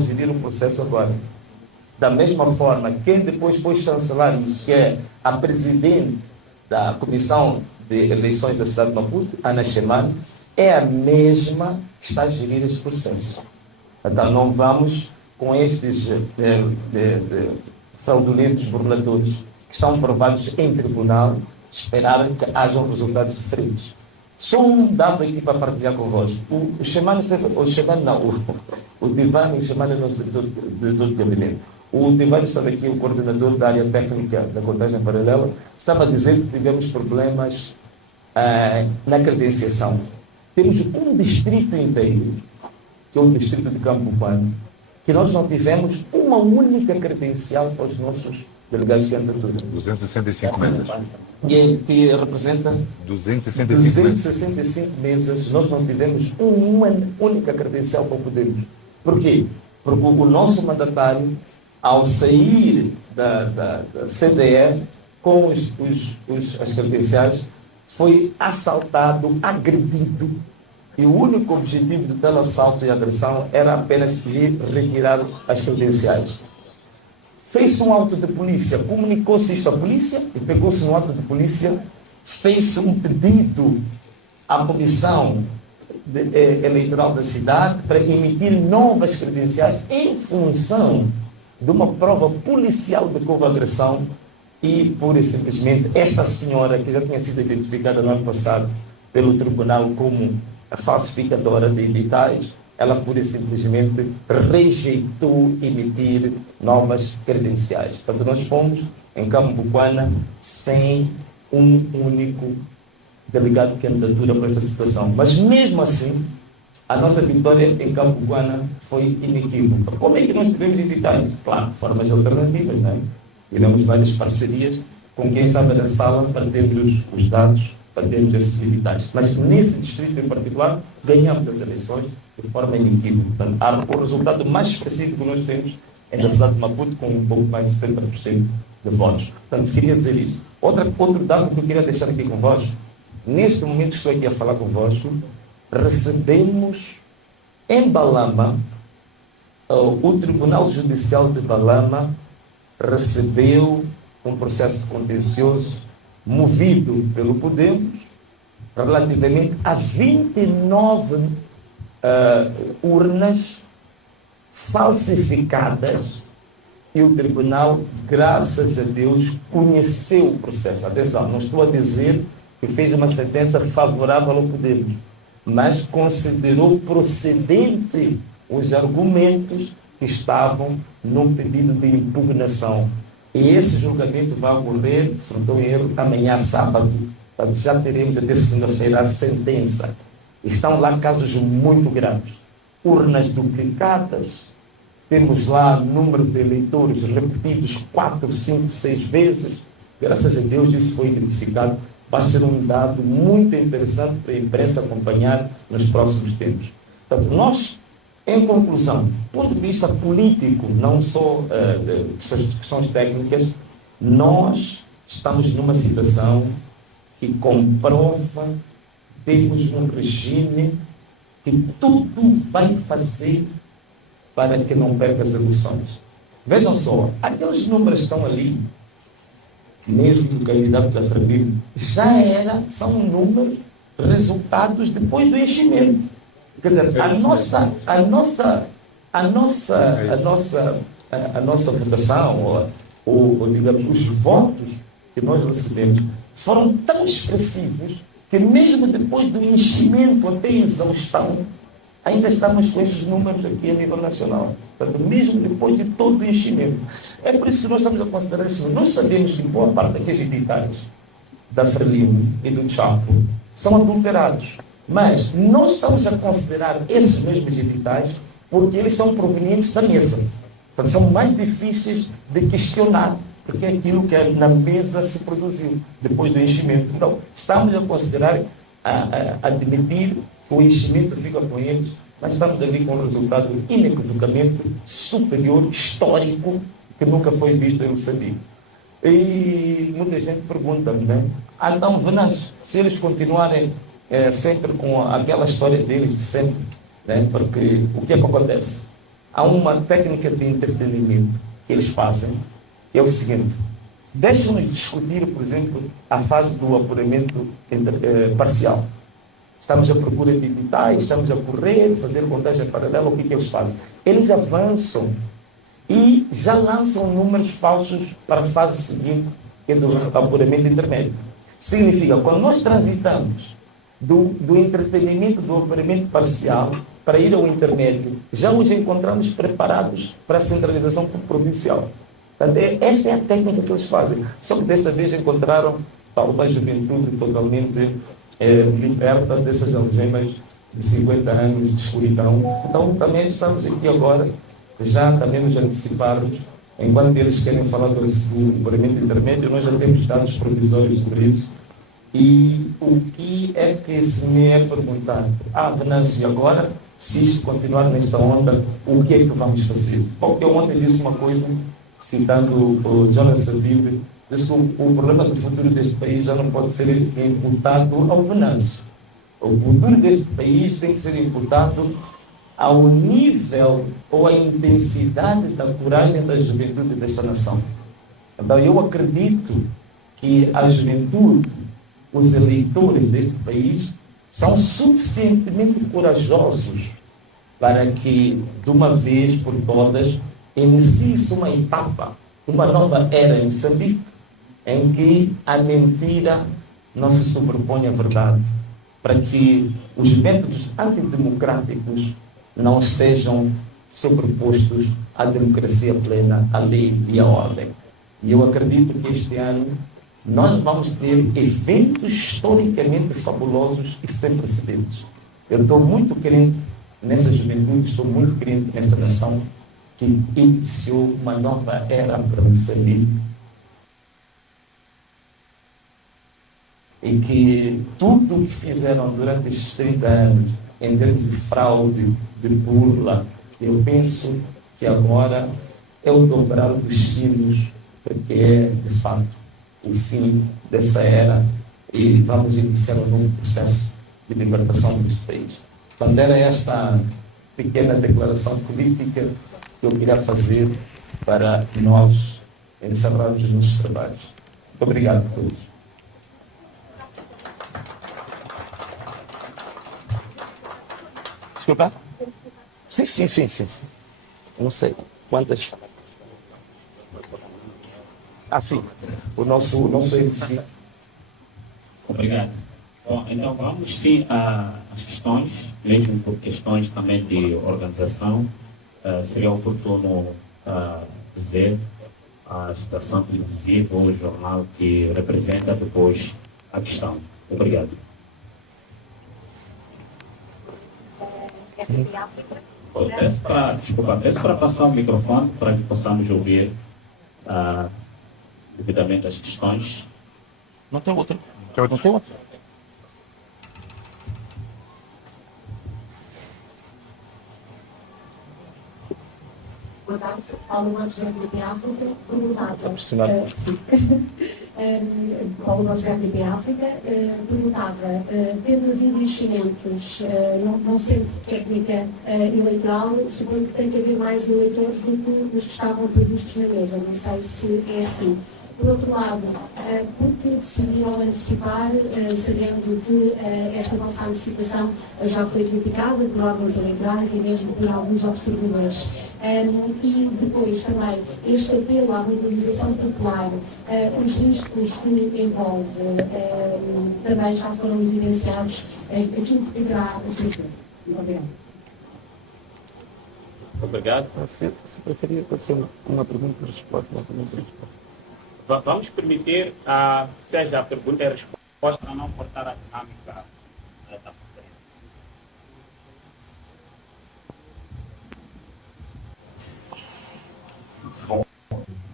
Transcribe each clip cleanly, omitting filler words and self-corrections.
gerir o processo agora. Da mesma forma, quem depois foi chancelar isso, que é a presidente da Comissão de Eleições da cidade de Maputo, Ana Chemane, é a mesma que está a gerir este processo. Então não vamos com estes fraudulentos burladores que estão provados em tribunal esperar que hajam resultados diferentes. Só um dado aqui para partilhar convosco. O Divani, o Chemane é o nosso diretor de gabinete. O Divani estava aqui, o coordenador da área técnica da contagem paralela, estava a dizer que tivemos problemas na credenciação. Temos um distrito inteiro, que é o distrito de Campo Pano, que nós não tivemos uma única credencial para os nossos delegados de candidatura. 265 mesas. Que representa 265 mesas. Nós não tivemos uma única credencial para podermos. Por quê? Porque o nosso mandatário, ao sair da CDE com as credenciais, foi assaltado, agredido. E o único objetivo de tal assalto e agressão era apenas lhe retirar as credenciais. Fez um auto de polícia, comunicou-se isto à polícia e pegou-se no auto de polícia, fez um pedido à comissão eleitoral da cidade para emitir novas credenciais em função de uma prova policial de agressão e, pura e simplesmente, esta senhora, que já tinha sido identificada no ano passado pelo tribunal como a falsificadora de editais, ela pura e simplesmente rejeitou emitir novas credenciais. Portanto, nós fomos em Cambuquana sem um único delegado de candidatura para essa situação. Mas mesmo assim, a nossa vitória em Cambuquana foi inequívoca. Como é que nós tivemos editais? Claro, de formas alternativas, não é? Tivemos várias parcerias com quem estava na sala para termos os dados, para termos esses editais. Mas nesse distrito em particular, ganhamos as eleições de forma inequívoca. Portanto, o resultado mais expressivo que nós temos é da cidade de Maputo, com um pouco mais de 70% de votos. Portanto, queria dizer isso. Outro dado que eu queria deixar aqui convosco, neste momento que estou aqui a falar convosco, recebemos em Balama, o Tribunal Judicial de Balama recebeu um processo contencioso movido pelo Podemos relativamente a 29 urnas falsificadas, e o tribunal, graças a Deus, conheceu o processo. Atenção, não estou a dizer que fez uma sentença favorável ao Podemos, mas considerou procedente os argumentos que estavam no pedido de impugnação. E esse julgamento vai ocorrer, se não estou em erro, amanhã, sábado. Portanto, já teremos até segunda-feira a sentença. Estão lá casos muito graves. Urnas duplicadas, temos lá número de eleitores repetidos 4, 5, 6 vezes. Graças a Deus isso foi identificado. Vai ser um dado muito interessante para a imprensa acompanhar nos próximos tempos. Portanto, nós, em conclusão, do ponto de vista político, não só de questões técnicas, nós estamos numa situação que comprova que temos um regime que tudo vai fazer para que não perca as eleições. Vejam só, aqueles números que estão ali, mesmo do candidato da Frabir, são números, resultados depois do enchimento. Quer dizer, a nossa votação, ou digamos, os votos que nós recebemos, foram tão expressivos que mesmo depois do enchimento até exaustão, ainda estamos com esses números aqui a nível nacional. Portanto, mesmo depois de todo o enchimento. É por isso que nós estamos a considerar isso. Nós sabemos que boa parte daqueles editais da Frelimo e do Chapo são adulterados. Mas nós estamos a considerar esses mesmos editais porque eles são provenientes da mesa. Portanto, são mais difíceis de questionar, porque é aquilo que na mesa se produziu depois do enchimento. Então, estamos a considerar, a admitir que o enchimento fica com eles, mas estamos ali com um resultado inequivocamente superior, histórico, que nunca foi visto em Moçambique. E muita gente pergunta-me, né? Então, Venâncio, se eles continuarem sempre com aquela história deles de sempre, né? Porque o que é que acontece? há uma técnica de entretenimento que eles fazem, que é o seguinte: deixam-nos discutir, por exemplo, a fase do apuramento parcial. Estamos à procura de editais, estamos a correr, fazer contagem paralela, o que eles fazem? Eles avançam e já lançam números falsos para a fase seguinte, que é do apuramento intermédio. Significa, quando nós transitamos do entretenimento, do apuramento parcial, para ir ao intermédio, já os encontramos preparados para a centralização provincial. Portanto, esta é a técnica que eles fazem. Só que desta vez encontraram uma juventude totalmente liberta dessas algemas de 50 anos de escuridão. Então, também estamos aqui agora, já também nos anteciparmos, enquanto eles querem falar do apuramento intermédio, nós já temos dados provisórios sobre isso. E o que é que se me é perguntado? Venâncio, agora, se isto continuar nesta onda, o que é que vamos fazer? Bom, eu ontem disse uma coisa, citando o Jonas Savimbi, disse que o problema do futuro deste país já não pode ser imputado ao Venâncio. O futuro deste país tem que ser imputado ao nível ou à intensidade da coragem da juventude desta nação. Então, eu acredito que a juventude, os eleitores deste país, são suficientemente corajosos para que, de uma vez por todas, inicie-se uma etapa, uma nova era em Moçambique, em que a mentira não se sobrepõe à verdade, para que os métodos antidemocráticos não sejam sobrepostos à democracia plena, à lei e à ordem. E eu acredito que este ano nós vamos ter eventos historicamente fabulosos e sem precedentes. Eu estou muito crente nessa juventude, estou muito crente nesta nação que iniciou uma nova era para Moçambique. E que tudo o que fizeram durante estes 30 anos, em termos de fraude, de burla, eu penso que agora é o dobrar dos sinos, porque é, de fato, o fim dessa era e vamos iniciar um novo processo de libertação deste país. Portanto, era esta pequena declaração política que eu queria fazer para nós encerrarmos os nossos trabalhos. Muito obrigado a todos. Desculpa? Sim. Não sei quantas. Sim. O nosso MC. Obrigado. Bom, então vamos sim às questões, mesmo por questões também de organização. Seria oportuno dizer a estação televisiva ou o jornal que representa depois a questão. Obrigado. Peço para passar o microfone para que possamos ouvir devidamente as questões. Não tem outro. Não tem outro. Boa tarde, Paulo Marcelo de África, perguntava. Paulo Marcelo de África perguntava, tendo havido enchimentos, não sendo técnica eleitoral, suponho que tem que haver mais eleitores do que os que estavam previstos na mesa. Não sei se é assim. Por outro lado, por que decidiram antecipar, sabendo que esta vossa antecipação já foi criticada por órgãos eleitorais e mesmo por alguns observadores? E depois também, este apelo à mobilização popular, os riscos que envolve, também já foram evidenciados, aquilo que poderá acontecer. Muito obrigada. Obrigado. Se preferir, pode ser uma pergunta e resposta, uma pergunta e resposta. Vamos permitir, seja a pergunta e a resposta, para não cortar a dinâmica da conferência. Bom,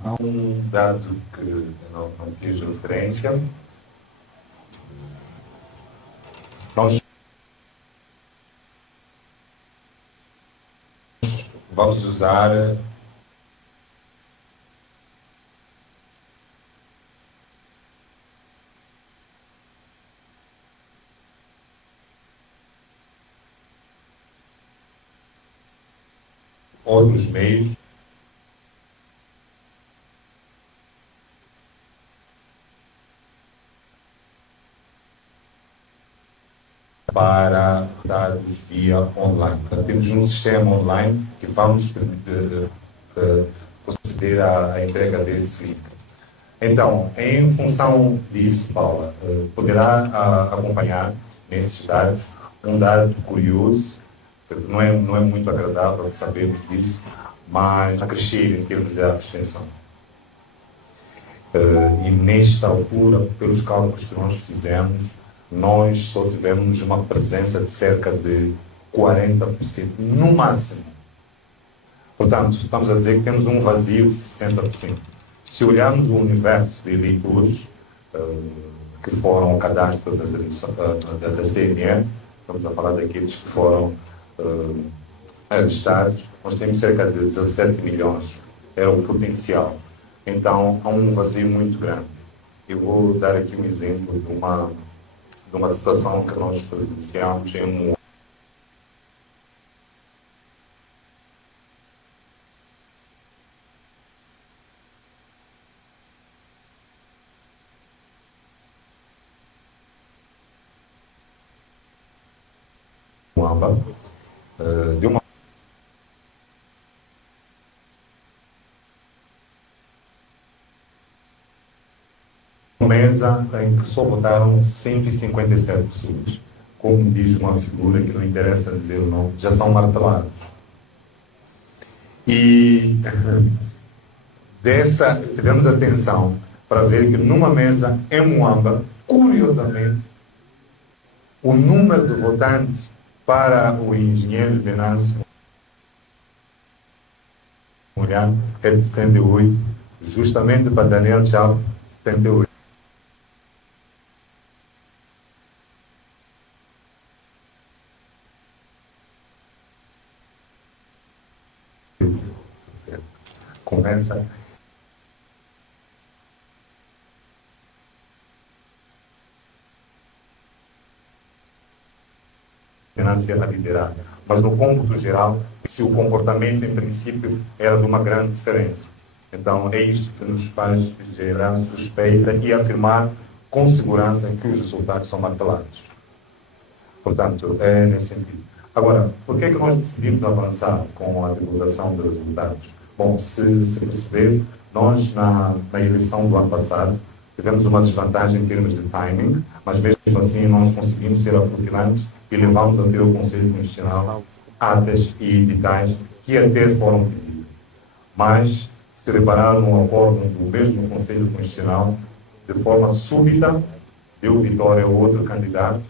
há um dado que eu não fiz referência. Nós vamos usar outros meios para dados via online. Portanto, temos um sistema online que vamos proceder à entrega desse link. Então, em função disso, Paula, poderá acompanhar nesses dados um dado curioso, que não é muito agradável sabermos disso, mas a crescer em termos de abstenção. E nesta altura, pelos cálculos que nós fizemos, nós só tivemos uma presença de cerca de 40%, no máximo. Portanto, estamos a dizer que temos um vazio de 60%. Se olharmos o universo de eleitores que foram ao cadastro da CNE, estamos a falar daqueles que foram registrados, nós temos cerca de 17 milhões, era o potencial. Então, há um vazio muito grande. Eu vou dar aqui um exemplo de uma situação que nós presenciamos em Moamba, de uma mesa em que só votaram 157 pessoas. Como diz uma figura que não interessa dizer o nome, já são martelados. E tivemos atenção para ver que numa mesa em Moamba, curiosamente, o número de votantes para o engenheiro Venâncio Mulher é de 78, justamente para Daniel Chao, 78. Começa a liderar, mas no cômputo geral, se o comportamento em princípio era de uma grande diferença. Então é isto que nos faz gerar suspeita e afirmar com segurança que os resultados são martelados. Portanto, é nesse sentido. Agora, por que é que nós decidimos avançar com a divulgação dos resultados? Bom, se perceber, nós na eleição do ano passado tivemos uma desvantagem em termos de timing, mas mesmo assim nós conseguimos ser aproximantes e levamos a ter o Conselho Constitucional atas e editais que até foram pedidos. Mas se repararam no acordo do mesmo Conselho Constitucional, de forma súbita, deu vitória ao outro candidato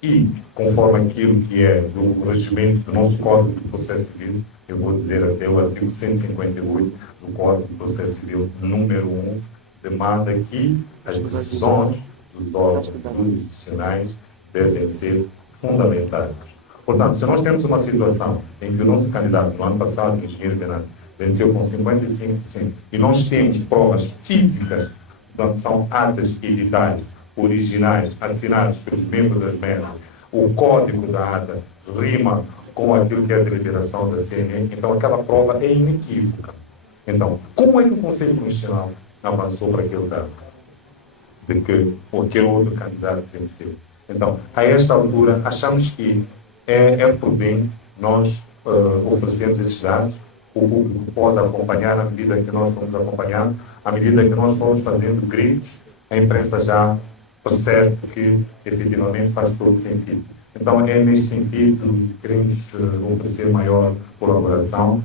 e, conforme aquilo que é do regimento do nosso Código de Processo Civil, eu vou dizer até o artigo 158 do Código de Processo Civil, número 1, demanda que as decisões dos órgãos jurisdicionais devem ser fundamentadas. Portanto, se nós temos uma situação em que o nosso candidato, no ano passado, o engenheiro Venâncio, venceu com 55%, e nós temos provas físicas, portanto, são atas editais originais, assinados pelos membros das mesas, o código da ata rima com aquilo que é a deliberação da CNE, então aquela prova é inequívoca. Então, como é que o Conselho Constitucional avançou para aquele dado? De que aquele outro candidato venceu. Então, a esta altura, achamos que é prudente nós oferecermos esses dados, o público pode acompanhar à medida que nós vamos acompanhando, à medida que nós formos fazendo gritos, a imprensa já percebe que efetivamente faz todo sentido. Então, é neste sentido que queremos oferecer maior colaboração.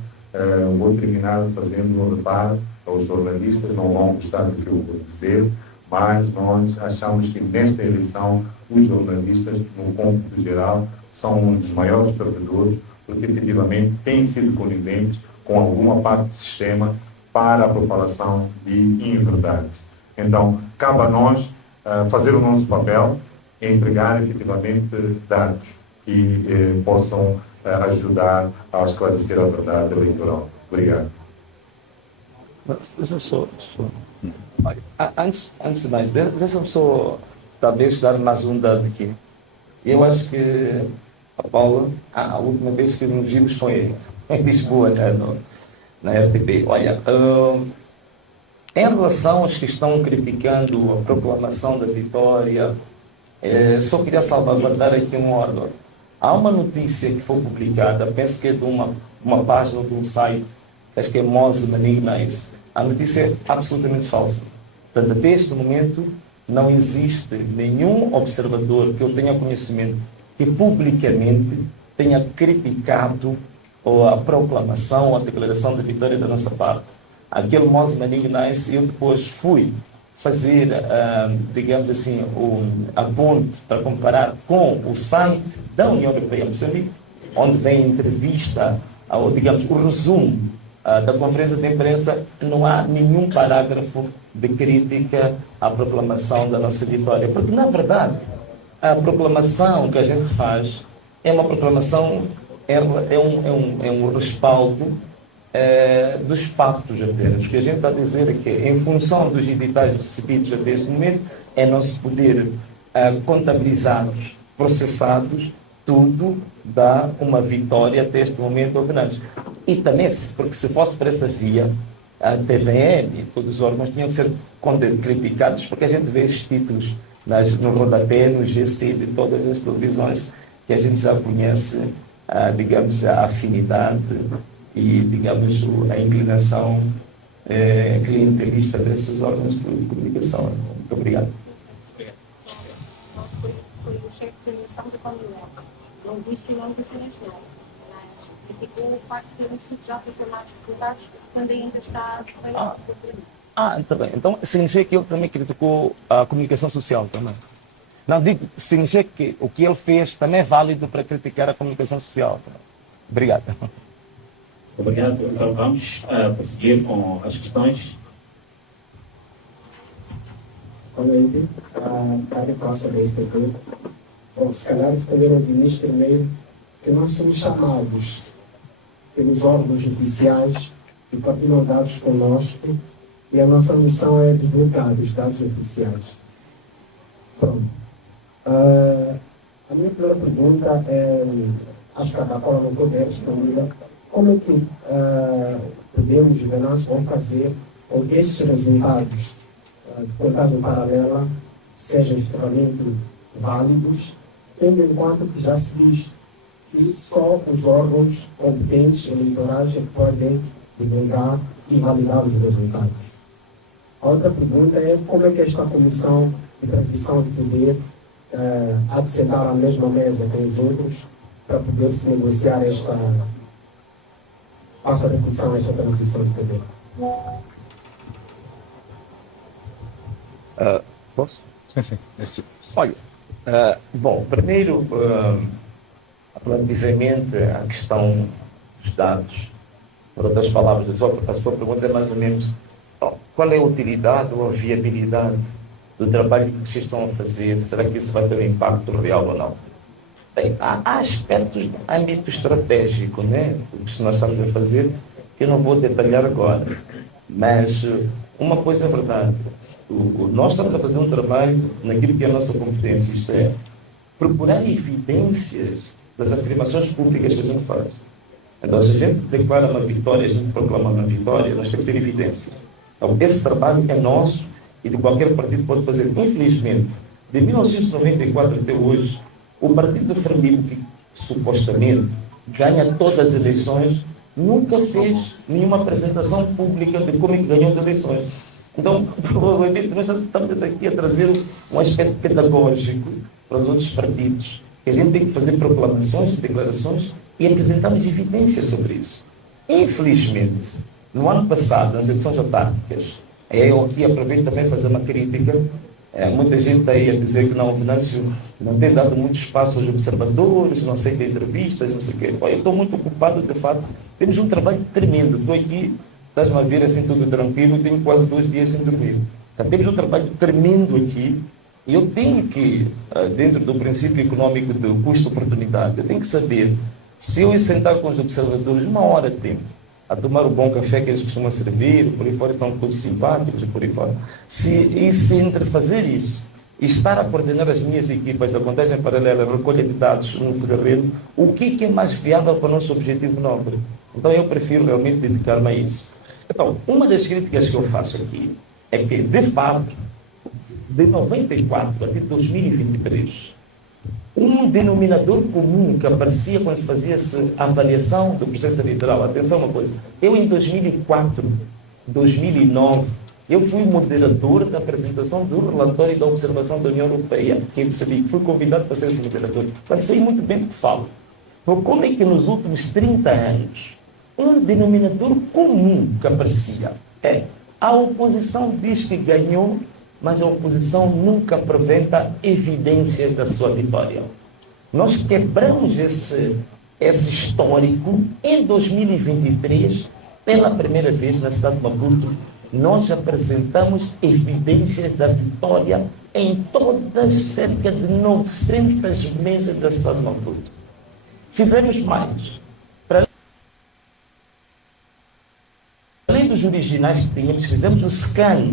Vou terminar fazendo um reparo aos jornalistas, não vão gostar do que eu vou dizer, mas nós achamos que nesta eleição os jornalistas, no cômputo geral, são um dos maiores perdedores, porque efetivamente têm sido coniventes com alguma parte do sistema para a propalação de inverdades. Então, cabe a nós fazer o nosso papel e entregar efetivamente dados que possam ajudar a esclarecer a verdade eleitoral. Obrigado. Deixa-me só. Antes de mais, deixa-me só talvez dar mais um dado aqui. Eu acho que a Paula, a última vez que nos vimos foi em Lisboa, na RTP. Olha, em relação aos que estão criticando a proclamação da vitória, só queria salvaguardar aqui um órgão. Há uma notícia que foi publicada, penso que é de uma página de um site, acho que é Mose Manignais. A notícia é absolutamente falsa. Portanto, até este momento, não existe nenhum observador que eu tenha conhecimento que publicamente tenha criticado a proclamação ou a declaração de vitória da nossa parte. Aquele Mose Manignais, eu depois fui fazer, digamos assim, a ponte para comparar com o site da União Europeia Moçambique, onde vem a entrevista, digamos, o resumo da conferência de imprensa. Não há nenhum parágrafo de crítica à proclamação da nossa vitória, porque, na verdade, a proclamação que a gente faz é uma proclamação, é um respaldo dos fatos apenas. O que a gente está a dizer é que, em função dos editais recebidos até este momento, é não se poder contabilizados, processados, tudo dá uma vitória até este momento ao Venâncio. E também, porque se fosse por essa via, a TVM e todos os órgãos tinham que ser criticados, porque a gente vê esses títulos no rodapé, no GC de todas as televisões, que a gente já conhece, digamos, a afinidade e, digamos, a inclinação clientelista desses órgãos de comunicação. Muito obrigado. Foi o chefe de missão da Comunidade. Não disse o nome da Nacional, mas criticou o facto de terem sido já proclamados resultados quando ainda está Está bem. Então, significa que ele também criticou a comunicação social também. Não, digo, significa que o que ele fez também é válido para criticar a comunicação social. Obrigado. Obrigado. Então vamos prosseguir com as questões. Realmente, para a próxima vez que eu bom, se calhar responderam ao Diniz primeiro que nós somos chamados pelos órgãos oficiais e partilham dados conosco e a nossa missão é divulgar os dados oficiais. Pronto. A minha primeira pergunta é, acho que a Paula não pode responder, como é que podemos, nós vamos fazer com que esses resultados de contagem paralela sejam extremamente válidos, tendo em conta que já se diz que só os órgãos competentes eleitorais é que podem divulgar e validar os resultados. A outra pergunta é como é que esta comissão de transição de poder há de sentar à mesma mesa com os outros para poder se negociar esta repetição, esta transição de poder. Posso? Sim. Olha, bom, primeiro, relativamente à questão dos dados, por outras palavras, a sua pergunta é mais ou menos qual é a utilidade ou a viabilidade do trabalho que vocês estão a fazer? Será que isso vai ter um impacto real ou não? Bem, há aspectos de âmbito estratégico, né? O que nós estamos a fazer, que eu não vou detalhar agora, mas uma coisa é verdade, nós estamos a fazer um trabalho naquilo que é a nossa competência, isto é, procurar evidências das afirmações públicas que a gente faz. Então, se a gente declara uma vitória, a gente proclama uma vitória, nós temos que ter evidência. Então, esse trabalho é nosso e de qualquer partido pode fazer. Infelizmente, de 1994 até hoje, o partido Frelimo, que supostamente ganha todas as eleições, nunca fez nenhuma apresentação pública de como é que ganhou as eleições. Então, provavelmente, nós estamos aqui a trazer um aspecto pedagógico para os outros partidos, que a gente tem que fazer proclamações, declarações e apresentarmos evidências sobre isso. Infelizmente, no ano passado, nas eleições autárquicas, eu aqui aproveito também fazer uma crítica. Muita gente está aí a dizer que não, o Venâncio não tem dado muito espaço aos observadores, não sei que entrevistas, não sei o quê. Eu estou muito ocupado, de fato. Temos um trabalho tremendo. Estou aqui, estás-me a ver assim tudo tranquilo, tenho quase 2 dias sem dormir. Então, temos um trabalho tremendo aqui e eu tenho que, dentro do princípio econômico do custo-oportunidade, eu tenho que saber se eu sentar com os observadores 1 hora de tempo, a tomar o bom café que eles costumam servir, por aí fora estão todos simpáticos, por aí fora. Se entre fazer isso e estar a coordenar as minhas equipas da contagem paralela, recolha de dados no terreno, o que é mais viável para o nosso objetivo nobre? Então eu prefiro realmente dedicar-me a isso. Então, uma das críticas que eu faço aqui é que, de fato, de 94 até 2023, um denominador comum que aparecia quando se fazia-se a avaliação do processo eleitoral. Atenção uma coisa, eu em 2004, 2009, eu fui moderador da apresentação do relatório da observação da União Europeia, que eu sabia, fui convidado para ser esse moderador. Portanto, sei muito bem do que falo. Então, como é que nos últimos 30 anos, um denominador comum que aparecia é a oposição diz que ganhou, mas a oposição nunca apresenta evidências da sua vitória. Nós quebramos esse histórico em 2023, pela primeira vez na cidade de Maputo, nós apresentamos evidências da vitória em todas cerca de 900 mesas da cidade de Maputo. Fizemos mais. Para além dos originais que tínhamos, fizemos o scan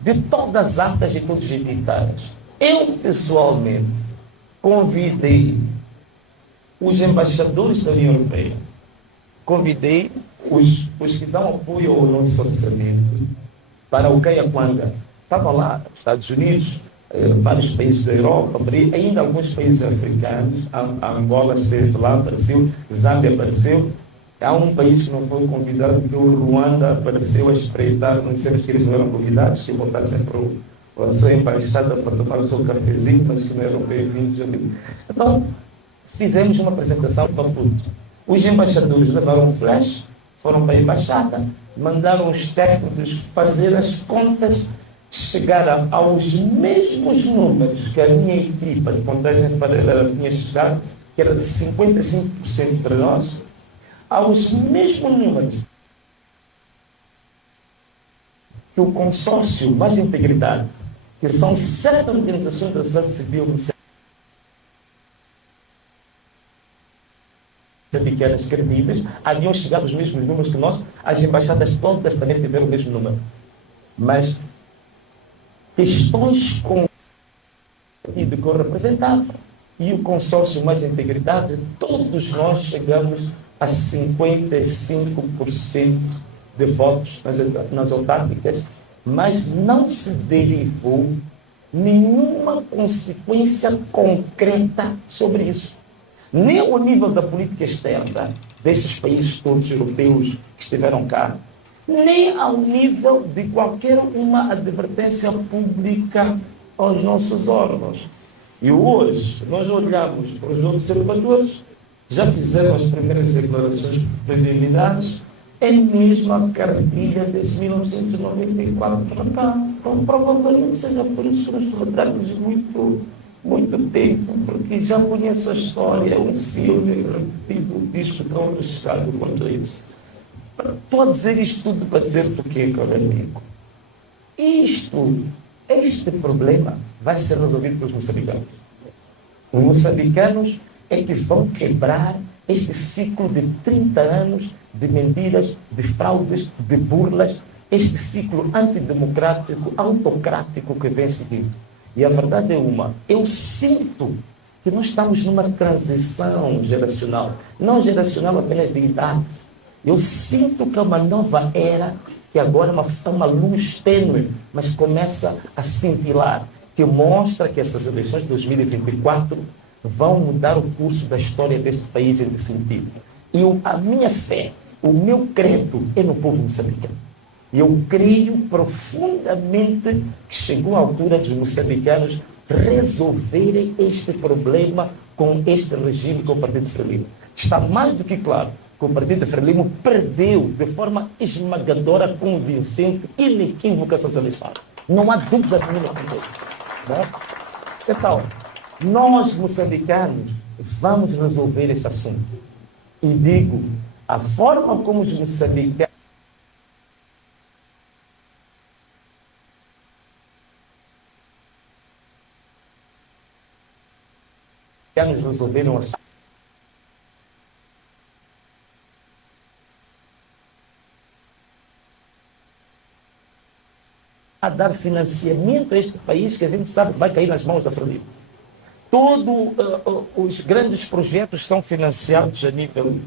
de todas as atas e todos os editais. Eu, pessoalmente, convidei os embaixadores da União Europeia, convidei os que dão apoio ao nosso orçamento para o Caiaquanga. Estavam lá, Estados Unidos, vários países da Europa, ainda alguns países africanos, a Angola esteve lá, apareceu, Zâmbia apareceu. Há um país que não foi convidado, que o Ruanda apareceu a espreitar, não sei se eles não eram convidados, que voltassem para a sua embaixada para tomar o seu cafezinho, mas que não eram bem-vindos ali. Então, fizemos uma apresentação para tudo. Os embaixadores levaram um flash, foram para a embaixada, mandaram os técnicos fazer as contas, chegaram aos mesmos números que a minha equipa de contagem paralela tinha chegado, que era de 55% para nós, aos mesmos números que o consórcio Mais Integridade, que são 7 organizações da sociedade civil moçambicanas credíveis, haviam chegado aos mesmos números que nós, as embaixadas todas também tiveram o mesmo número. Mas questões com o partido que eu representava e o consórcio Mais Integridade, todos nós chegamos a 55% de votos nas autárquicas, mas não se derivou nenhuma consequência concreta sobre isso. Nem ao nível da política externa destes países todos europeus que estiveram cá, nem ao nível de qualquer uma advertência pública aos nossos órgãos. E hoje nós olhamos para os observadores, já fizeram as primeiras declarações preliminares, é mesmo a cartilha desde 1994 para cá. Então, provavelmente seja por isso que nos rodamos muito tempo, porque já conheço a história, um filme repetido, disto tão arriscado quanto isso. Estou a dizer isto tudo para dizer o quê, caro amigo? Este problema vai ser resolvido pelos moçambicanos. Os moçambicanos é que vão quebrar este ciclo de 30 anos de mentiras, de fraudes, de burlas, este ciclo antidemocrático, autocrático que vem seguindo. E a verdade é eu sinto que nós estamos numa transição geracional, não geracional apenas de idade. Eu sinto que é uma nova era, que agora é uma luz tênue, mas começa a cintilar, que mostra que essas eleições de 2024 vão mudar o curso da história deste país em definitivo. E a minha fé, o meu credo é no povo moçambicano. Eu creio profundamente que chegou a altura dos moçambicanos resolverem este problema com este regime, com o Partido Frelimo. Está mais do que claro que o Partido Frelimo perdeu de forma esmagadora, convincente, inequívoca essas eleições. Não há dúvida nenhuma sobre isso. Então, nós, moçambicanos, vamos resolver este assunto. E digo, a forma como os moçambicanos resolveram a a dar financiamento a este país que a gente sabe que vai cair nas mãos da Frelimo. Todos os grandes projetos são financiados a nível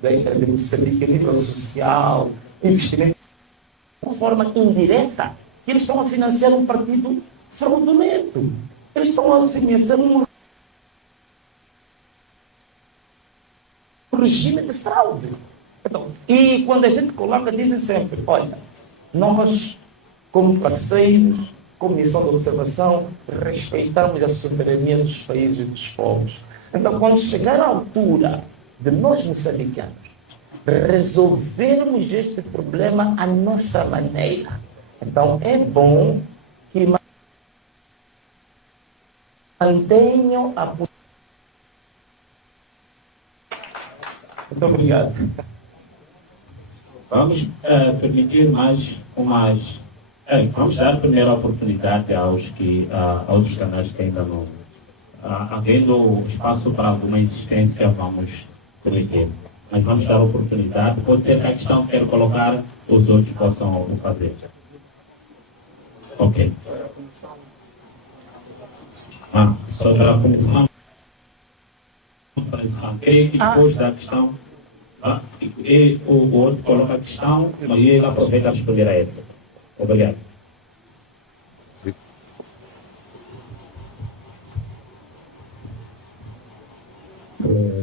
de Moçambique, a nível social, investimento, de uma forma indireta, que eles estão a financiar um partido fraudulento. Eles estão a financiar um regime de fraude. Então, e quando a gente coloca, dizem sempre, olha, nós, como parceiros, como missão de observação, respeitamos a soberania dos países e dos povos. Então, quando chegar à altura de nós, moçambicanos, resolvermos este problema à nossa maneira, então é bom que mantenham a posição. Muito obrigado. Vamos permitir mais umas. Vamos dar a primeira oportunidade aos canais que ainda não. Havendo espaço para alguma insistência, vamos permitir. Mas vamos dar oportunidade. Pode ser que a questão queira colocar, os outros possam o fazer. Ok. Sobre a comissão. Creio que depois da questão. E o outro coloca a questão e ele aproveita a responder a essa. Obrigado.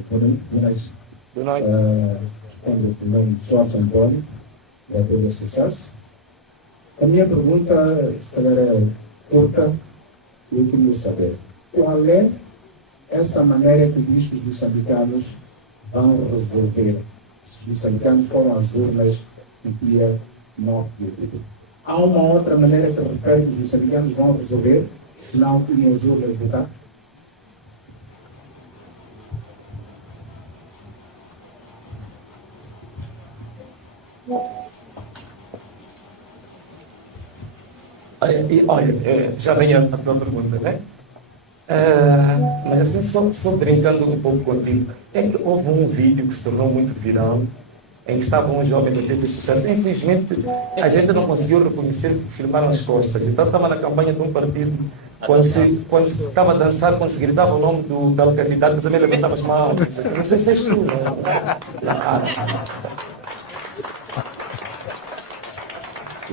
Boa noite. Respondo primeiro Jorge Antônio, da TV Sucesso. A minha pergunta, se calhar, é curta. Eu queria saber qual é essa maneira que os moçambicanos vão resolver. Se os moçambicanos foram às urnas no dia 9 de outubro. Há uma outra maneira que refere que os moçambicanos vão resolver, se não irem às urnas votar? Olha, já vem a tua pergunta, né? Mas assim, só brincando um pouco contigo, é que houve um vídeo que se tornou muito viral, em que estavam um jovem que teve sucesso. Infelizmente, a gente não conseguiu reconhecer que filmaram as costas. Então, estava na campanha de um partido, quando se estava a dançar, quando se gritava o nome do tal candidato, também levantava as mãos. Não sei se és tu,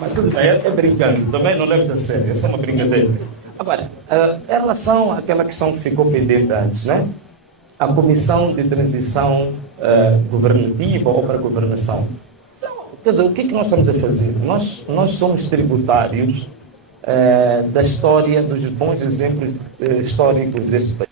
Mas tudo bem, é brincando, também não leves a sério, essa é uma brincadeira. Agora, em relação àquela questão que ficou pendente antes, né? A comissão de transição governativa ou para a governação. Então, quer dizer, o que é que nós estamos a fazer? Nós somos tributários da história, dos bons exemplos históricos deste país.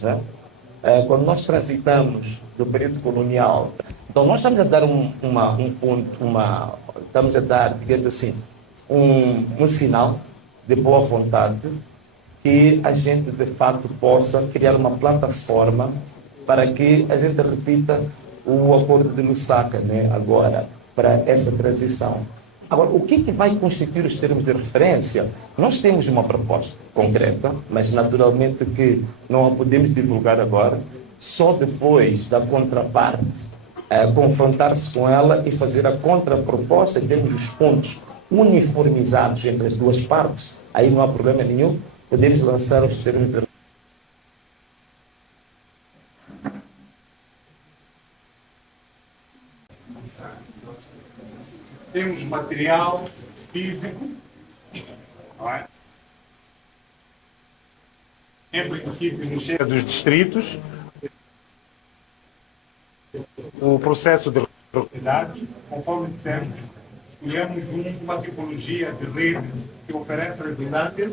Né? Quando nós transitamos do período colonial, então nós estamos a dar estamos a dar, digamos assim, um sinal de boa vontade que a gente de fato possa criar uma plataforma para que a gente repita o acordo de Lusaka, né? Agora, para essa transição. Agora, o que é que vai constituir os termos de referência? Nós temos uma proposta concreta, mas naturalmente que não a podemos divulgar agora, só depois da contraparte confrontar-se com ela e fazer a contraproposta e termos os pontos uniformizados entre as duas partes. Aí não há problema nenhum, podemos lançar os termos de referência. Temos material físico, não é? Em princípio, nos chega dos distritos, o processo de propriedades, conforme dissemos, escolhemos uma tipologia de rede que oferece redundâncias.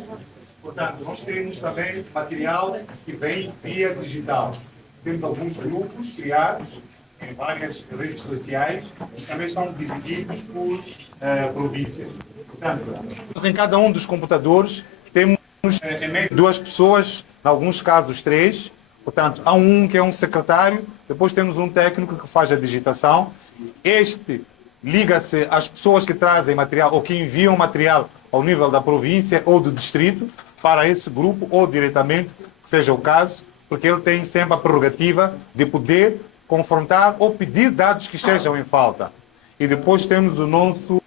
Portanto, nós temos também material que vem via digital. Temos alguns grupos criados em várias redes sociais, que também estão divididos por províncias. Portanto, em cada um dos computadores temos em média 2 pessoas, em alguns casos 3, Portanto, há um que é um secretário, depois temos um técnico que faz a digitação. Este liga-se às pessoas que trazem material ou que enviam material ao nível da província ou do distrito para esse grupo ou diretamente, que seja o caso, porque ele tem sempre a prerrogativa de poder confrontar ou pedir dados que estejam em falta. E depois temos o nosso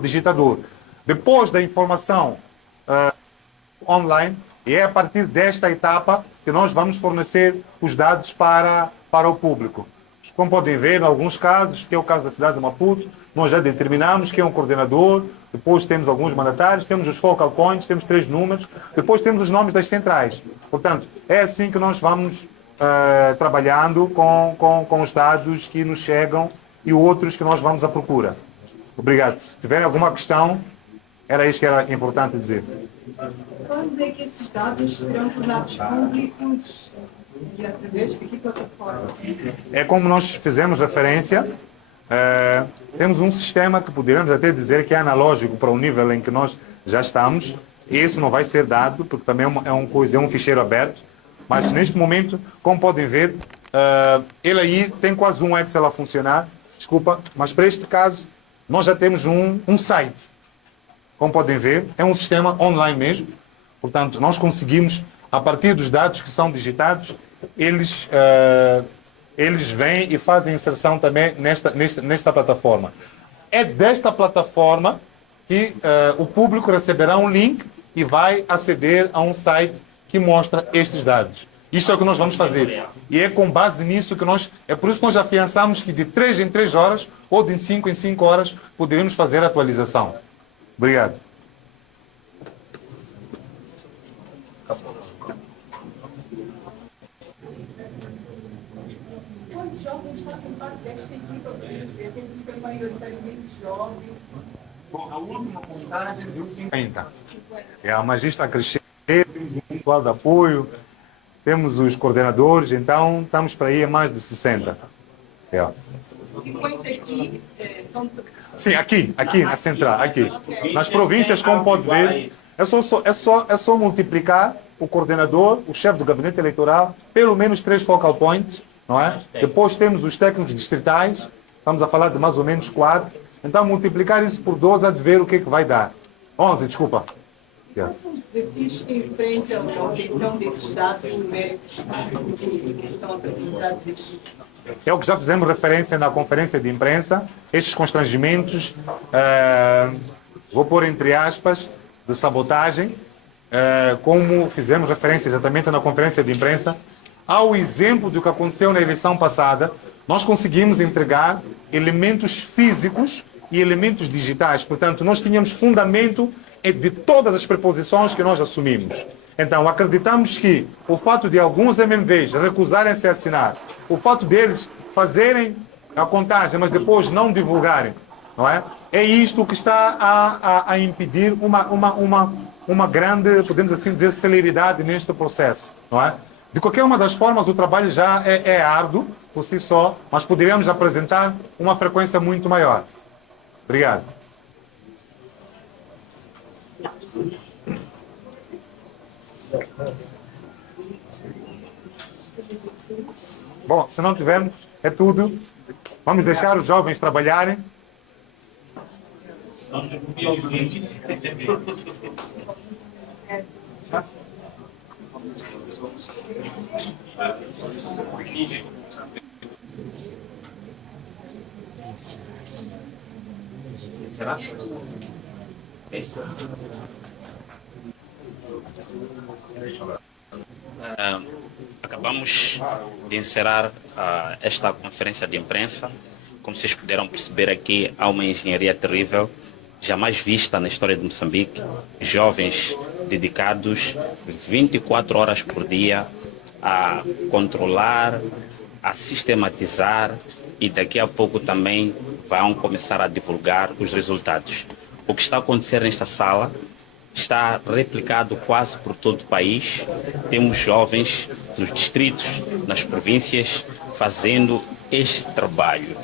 digitador. Depois da informação online, e é a partir desta etapa que nós vamos fornecer os dados para o público. Como podem ver, em alguns casos, que é o caso da cidade de Maputo, nós já determinamos quem é um coordenador, depois temos alguns mandatários, temos os focal points, temos 3 números, depois temos os nomes das centrais. Portanto, é assim que nós vamos trabalhando com os dados que nos chegam e outros que nós vamos à procura. Obrigado. Se tiverem alguma questão, era isso que era importante dizer. Quando é que esses dados serão tornados públicos e através de que plataforma? É como nós fizemos referência, temos um sistema que poderíamos até dizer que é analógico para o nível em que nós já estamos. Esse não vai ser dado, porque também é um ficheiro aberto. Mas neste momento, como podem ver, ele aí tem quase um Excel a funcionar. Desculpa, mas para este caso, nós já temos um site. Como podem ver, é um sistema online mesmo. Portanto, nós conseguimos, a partir dos dados que são digitados, eles vêm e fazem inserção também nesta plataforma. É desta plataforma que o público receberá um link e vai aceder a um site que mostra estes dados. Isto é o que nós vamos fazer. E é com base nisso que é por isso que nós afiançamos que de 3 em 3 horas ou de 5 em 5 horas poderemos fazer a atualização. Obrigado. Quantos jovens fazem parte desta equipa? Tem maioritariamente jovens. Bom, a última contagem deu 50. Mas isto está a crescer, temos um pessoal de apoio, temos os coordenadores, então estamos para aí a mais de 60. 50 aqui são... Sim, aqui na central, aqui. Nas províncias, como pode ver, é só multiplicar o coordenador, o chefe do gabinete eleitoral, pelo menos 3 focal points, não é? Depois temos os técnicos distritais, estamos a falar de mais ou menos 4. Então, multiplicar isso por 12 a de ver o que é que vai dar. 11, desculpa. Quais são os desafios que enfrentam a obtenção desses dados numéricos que estão apresentados aqui? É o que já fizemos referência na conferência de imprensa, estes constrangimentos, vou pôr entre aspas, de sabotagem, como fizemos referência exatamente na conferência de imprensa, ao exemplo do que aconteceu na eleição passada, nós conseguimos entregar elementos físicos e elementos digitais. Portanto, nós tínhamos fundamento de todas as preposições que nós assumimos. Então, acreditamos que o fato de alguns MMVs recusarem-se a assinar, o fato deles fazerem a contagem, mas depois não divulgarem, não é? É isto que está a impedir uma grande, podemos assim dizer, celeridade neste processo, não é? De qualquer uma das formas, o trabalho já é árduo por si só, mas poderíamos apresentar uma frequência muito maior. Obrigado. Bom, se não tivermos, é tudo. Vamos deixar os jovens trabalharem. Será? Acabamos de encerrar esta conferência de imprensa. Como vocês puderam perceber aqui, há uma engenharia terrível, jamais vista na história de Moçambique. Jovens dedicados 24 horas por dia a controlar, a sistematizar e daqui a pouco também vão começar a divulgar os resultados. o que está a acontecer nesta sala está replicado quase por todo o país. Temos jovens nos distritos, nas províncias, fazendo este trabalho.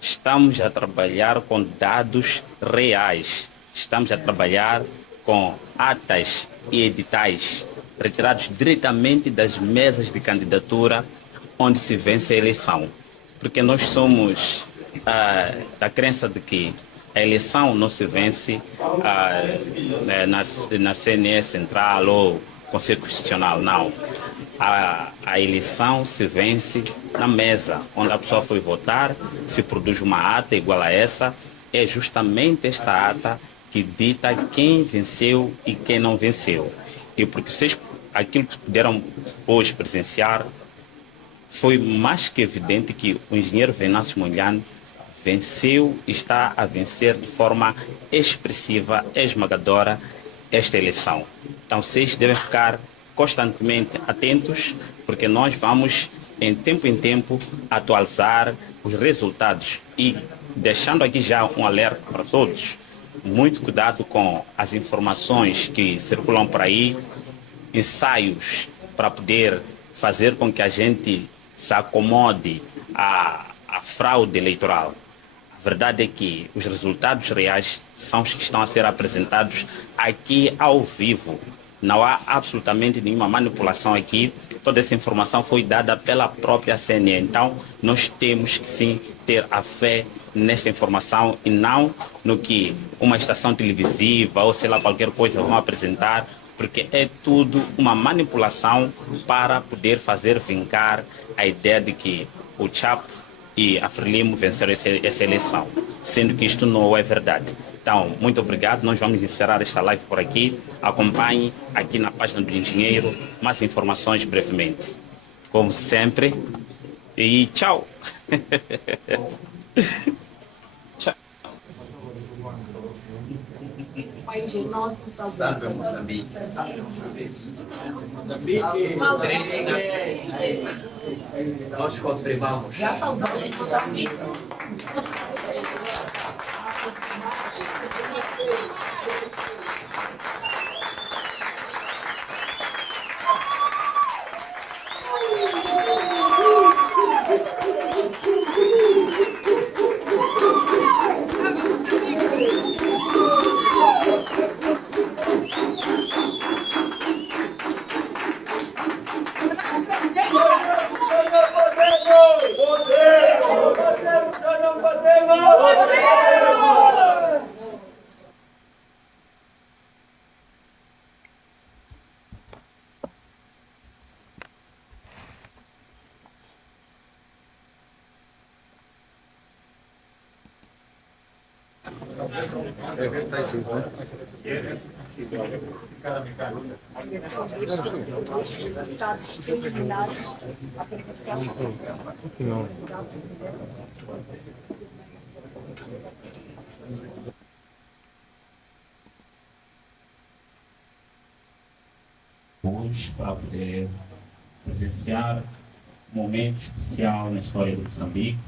Estamos a trabalhar com dados reais. Estamos a trabalhar com atas e editais retirados diretamente das mesas de candidatura onde se vence a eleição. Porque nós somos da crença de que a eleição não se vence na CNE Central ou Conselho Constitucional, não. A eleição se vence na mesa, onde a pessoa foi votar, se produz uma ata igual a essa. É justamente esta ata que dita quem venceu e quem não venceu. E porque vocês, aquilo que puderam hoje presenciar, foi mais que evidente que o engenheiro Venâncio Mondlane venceu e está a vencer de forma expressiva, esmagadora, esta eleição. Então vocês devem ficar constantemente atentos, porque nós vamos, em tempo, atualizar os resultados. E deixando aqui já um alerta para todos, muito cuidado com as informações que circulam por aí, ensaios para poder fazer com que a gente se acomode à fraude eleitoral. A verdade é que os resultados reais são os que estão a ser apresentados aqui ao vivo. Não há absolutamente nenhuma manipulação aqui. Toda essa informação foi dada pela própria CNE. Então, nós temos que sim ter a fé nesta informação e não no que uma estação televisiva ou sei lá qualquer coisa vão apresentar, porque é tudo uma manipulação para poder fazer vingar a ideia de que o Chapo e a Frelimo venceram essa eleição, sendo que isto não é verdade. Então, muito obrigado. Nós vamos encerrar esta live por aqui. Acompanhe aqui na página do Engenheiro mais informações brevemente. Como sempre. E tchau! Tchau. Esse país é nosso, Salve Moçambique. Nós confirmamos. já saudamos Moçambique. Hoje, para poder presenciar um momento especial na história de Moçambique,